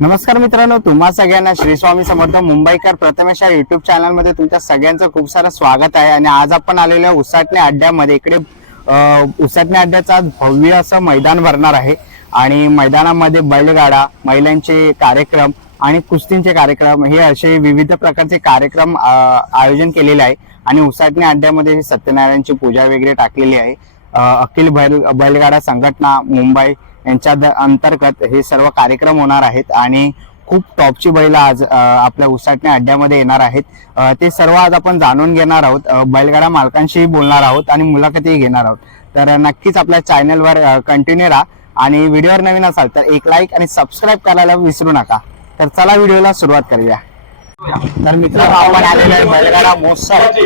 नमस्कार मित्रांनो तुम्हा सगळ्यांना श्री स्वामी समर्थ मुंबईकर प्रथमेश या युट्यूब चॅनलमध्ये तुमच्या सगळ्यांचं खूप सारं स्वागत आहे. आणि आज आपण आलेलो आहे उसाटणे अड्ड्यामध्ये. इकडे उसाटणे अड्ड्याचा आज भव्य असं मैदान भरणार आहे. आणि मैदानामध्ये बैलगाडा महिलांचे कार्यक्रम आणि कुस्तींचे कार्यक्रम हे असे विविध प्रकारचे कार्यक्रम आयोजन केलेले आहे. आणि उसाटणे अड्ड्यामध्ये सत्यनारायणची पूजा वगैरे टाकलेली आहे. अखिल बैल बैलगाडा संघटना मुंबई यांच्या अंतर्गत हे सर्व कार्यक्रम होणार आहेत आणि खूप टॉपची बैल आज आपल्या उसाटणे अड्ड्यामध्ये येणार आहेत. ते सर्व आज आपण जाणून घेणार आहोत. बैलगाडा मालकांशीही बोलणार आहोत आणि मुलाखतही घेणार आहोत. तर नक्कीच आपल्या चॅनलवर कंटिन्यू राहा आणि व्हिडिओवर नवीन असाल तर एक लाईक आणि सबस्क्राईब करायला विसरू नका. तर चला व्हिडिओला सुरुवात करूया. तर मित्र आपण आलेलो आहे बैलगाडा महोत्सव.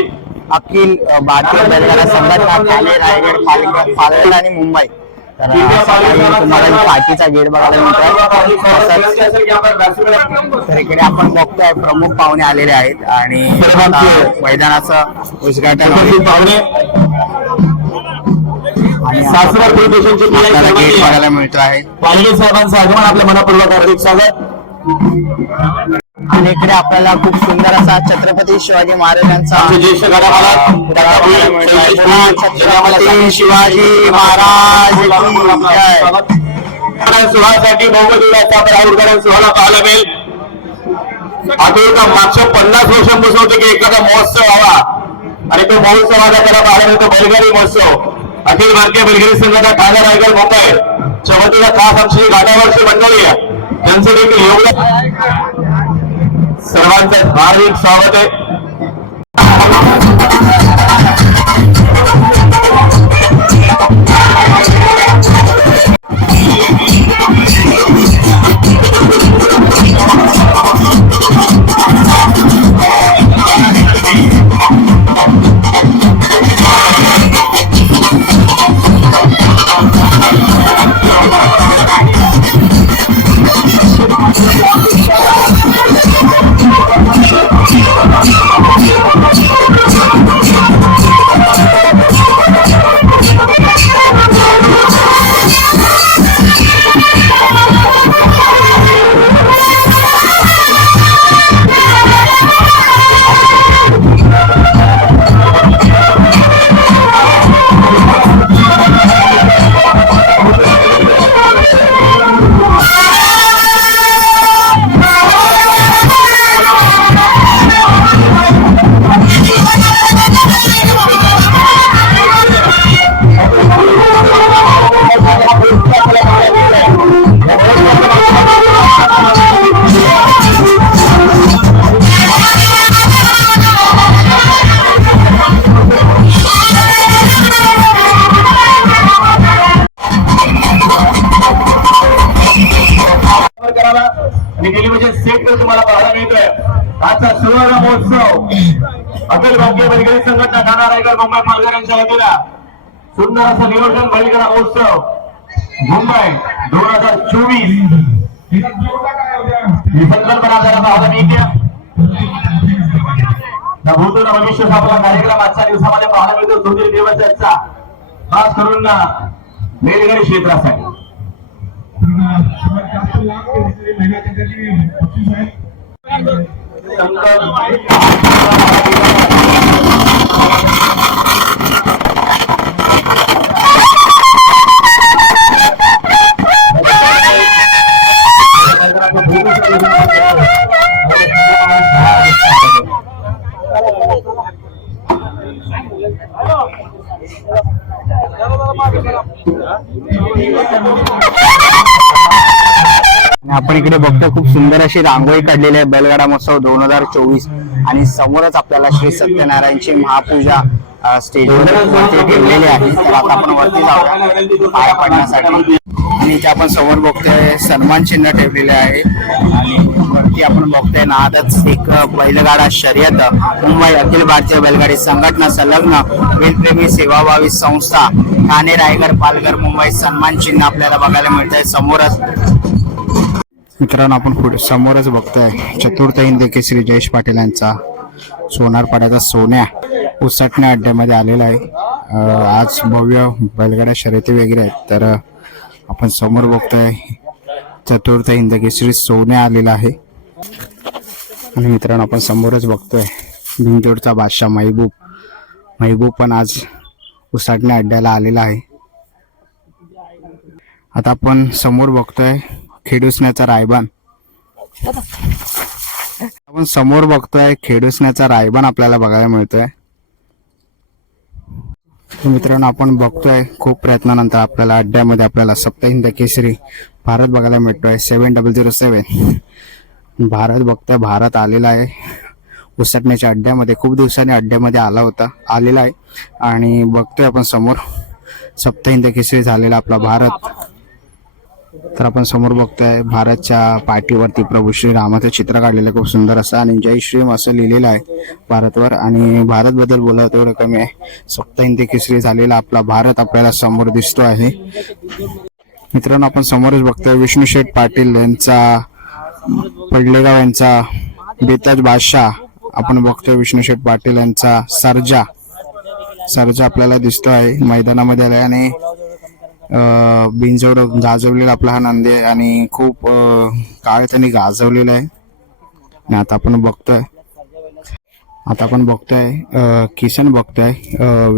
अखिल भारतीय बैलगाडा संघटना ठाणे रायगड पालघर आणि मुंबई. तर तुम्हाला गेट बघायला तर इकडे आपण बघतोय प्रमुख पाहुणे आलेले आहेत आणि मैदानाचं उद्घाटन बघायला मिळतो आहे पालघर साहेबांचं आगमन आपल्या मनापूर्वक हार्दिक स्वागत. आणि इकडे आपल्याला खूप सुंदर असा छत्रपती शिवाजी महाराजांचा. पुन्हा छत्रपती शिवाजी महाराज सोहळ्यासाठी बहुमत उद्घाटन सोहळा पाहायला मिळेल. का मागच्या पन्नास वर्षांपासून होतं की एखादा महोत्सव व्हावा आणि तो महोत्सव आता त्याला पाहायला मिळतो बैलगाडी महोत्सव. अखिल भारतीय बैलगाडी संघटना ठाणे रायगड मुंबई. च्या वतीनं खास आमची गाड्यावरची मंडळी आहे. त्यांचं देखील योगदान सर्वांचं हार्दिक स्वागत आहे. Oh, my God. गेली म्हणजे सेट तर तुम्हाला पाहायला मिळतोय. आजचा सुवर्ण महोत्सव. अखिल भारतीय बैलगाडी संघटना ठाणा रायगड मुंबई पालघर यांच्या वतीला सुंदर असं नियोजन बैलगाडा महोत्सव. मुंबई दोन हजार चोवीस. ही संकल्पना आपल्याला पाहायला मिळते ना भूतो ना भविष्य आपला कार्यक्रम आजच्या दिवसामध्ये पाहायला मिळतो. सुधीर दिवसाचा खास करून ना बैलगाडी क्षेत्रासाठी आणि आपण इकडे बघतो खूप सुंदर अशी रांगोळी काढलेली आहे बैलगाडा महोत्सव दोन हजार चोवीस. आणि समोरच आपल्याला श्री सत्यनारायणची महापूजा अ, स्टेजवर ठेवलेली आहे. तर आता आपण वरती जाऊया. पडण्यासाठी. आणि इथे आपण समोर बघतोय सन्मान चिन्ह ठेवलेले आहे. आणि वरती आपण बघतोय नादच एक बैलगाडा शर्यत. मुंबई अखिल भारतीय बैलगाडी संघटना संलग्न बैलप्रेमी सेवाभावी संस्था ठाणे रायगड पालघर मुंबई. सन्मान चिन्ह आपल्याला बघायला मिळत आहे समोरच मित्रांनो आपण पुढे समोरच बघतोय चतुर्थ हिंदी केसरी जयेश पाटील यांचा सोनारपाड्याचा सोन्या उसटण्या अड्ड्यामध्ये आलेला आहे. आज भव्य बैलगाड्या शर्यती वगैरे आहेत. तर आपण समोर बघतोय चतुर्थ हिंद केसरी सोन्या आलेला आहे. आणि मित्रांनो आपण समोरच बघतोय भिंजोडचा बादशाह महबूब. महबूब पण आज उसाटणे अड्ड्याला आलेला आहे. आता आपण समोर बघतोय खेडूसण्याचा रायबान. आपण समोर बघतोय खेडूसण्याचा रायबान आपल्याला बघायला मिळतोय. मित्रांनो आपण बघतोय खूप प्रयत्नानंतर आपल्याला अड्ड्यामध्ये आपल्याला सप्तहिंद केसरी भारत बघायला मिळतोय seven double zero seven Bharat बघतोय भारत आलेला आहे. उसटण्याच्या अड्ड्यामध्ये खूप दिवसांनी अड्ड्यामध्ये आला होता आलेला आहे. आणि बघतोय आपण समोर सप्तहिंद केसरी झालेला आपला भारत. तर आपण समोर बघतोय भारतच्या पाठीवरती प्रभू श्री रामाचं चित्र काढलेलं खूप सुंदर असं आणि जय श्रीम असं लिहिलेलं आहे भारतवर आणि भारतबद्दल बोलावं तेवढं कमी आहे. सप्तहिंदी केसरी झालेला आपला भारत आपल्याला समोर दिसतो आहे. मित्रांनो आपण समोरच बघतोय विष्णू शेठ पाटील यांचा पडलेगाव यांचा बेताज बादशाह आपण बघतोय विष्णू शेठ पाटील यांचा सर्जा. सर्जा आपल्याला दिसतो आहे मैदानामध्ये आलाय आणि अं, गाजवलेला आपला हा नांदे आहे आणि खूप काळ त्यांनी गाजवलेला आहे. आणि आता आपण बघतोय. आता आपण बघतोय किसन बघतोय अं,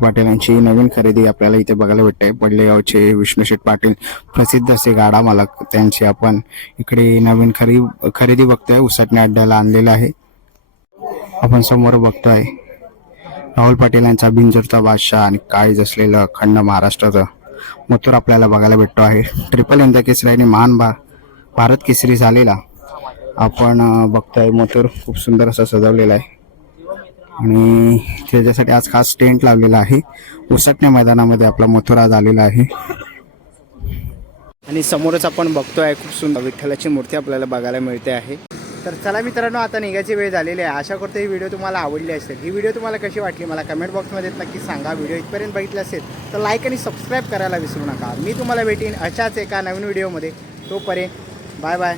पाटील यांची नवीन खरेदी आपल्याला इथे बघायला भेटते. पडलेगावचे विष्णूशेठ पाटील प्रसिद्ध असे गाडा मालक त्यांची आपण इकडे नवीन खरी खरेदी बघतोय. उसटणे अड्ड्याला आणलेला आहे. आपण समोर बघतोय राहुल पाटील यांचा बिंजोरचा बादशाह आणि काळीज असलेलं अखंड महाराष्ट्राचं मथुर आपल्याला बघायला भेटतो आहे. ट्रिपल इंडिया केसरी आणि महान भा भारत केसरी झालेला. आपण बघतोय मथुर. खूप सुंदर असा सजवलेला आहे. आणि त्याच्यासाठी आज खास टेंट लावलेला आहे. उसटण्या मैदानामध्ये आपला मथुर आज आलेला आहे. आणि समोरच आपण बघतोय खूप सुंदर विठ्ठलाची मूर्ती आपल्याला बघायला मिळते आहे. तर चला मित्रांनो आता निघायची वेळ झालेली आहे. आशा करतो ही व्हिडिओ तुम्हाला आवडली असेल. ही व्हिडिओ तुम्हाला कशी वाटली मला कमेंट बॉक्समध्ये नक्की सांगा. व्हिडिओ इथपर्यंत बघितला असेल तर लाईक आणि सबस्क्राईब करायला विसरू नका. मी तुम्हाला भेटीन अशाच एका नवीन व्हिडिओमध्ये. तोपर्यंत बाय बाय